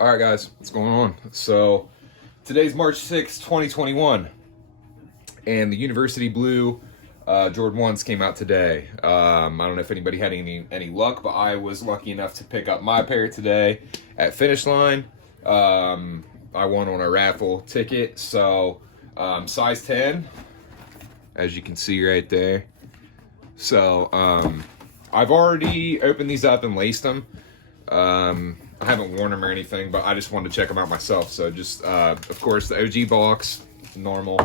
All right, guys, what's going on? So today's March 6th, 2021, and the University Blue Jordan 1s came out today. I don't know if anybody had any luck, but I was lucky enough to pick up my pair today at Finish Line. I won on a raffle ticket, so size 10, as you can see right there. So I've already opened these up and laced them. I haven't worn them or anything, but I just wanted to check them out myself. So just, of course, the OG box, normal.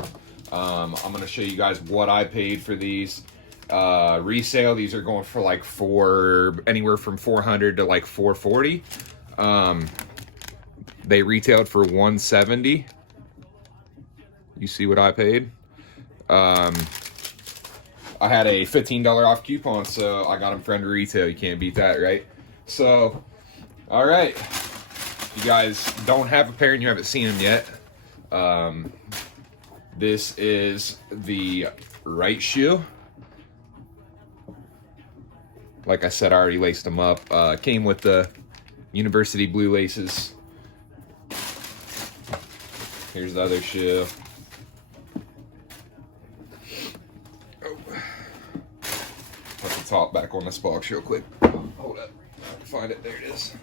I'm going to show you guys what I paid for these. Resale, these are going for like anywhere from $400 to like $440. They retailed for $170. You see what I paid? I had a $15 off coupon, so I got them for under retail. You can't beat that, right? So, all right. You guys don't have a pair and you haven't seen them yet. This is the right shoe. Like I said, I already laced them up. Came with the University Blue laces. Here's the other shoe. Oh. Put the top back on this box real quick. Hold up. I have to find it. There it is.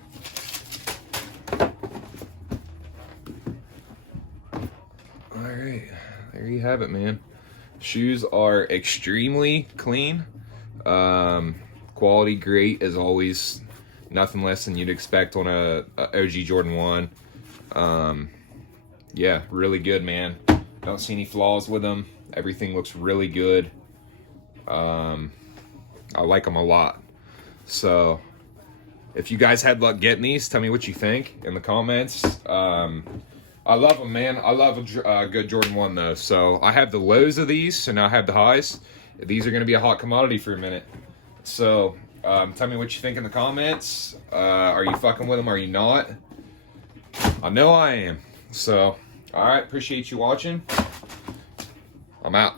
Alright. There you have it, man. Shoes are extremely clean. Quality great as always. Nothing less than you'd expect on a OG Jordan 1. Yeah, really good, man. Don't see any flaws with them. Everything looks really good. I like them a lot. So, if you guys had luck getting these, tell me what you think in the comments. I love them, man. I love a good Jordan 1, though. So, I have the lows of these, so now I have the highs. These are going to be a hot commodity for a minute. So, tell me what you think in the comments. Are you fucking with them? Are you not? I know I am. So, alright, appreciate you watching. I'm out.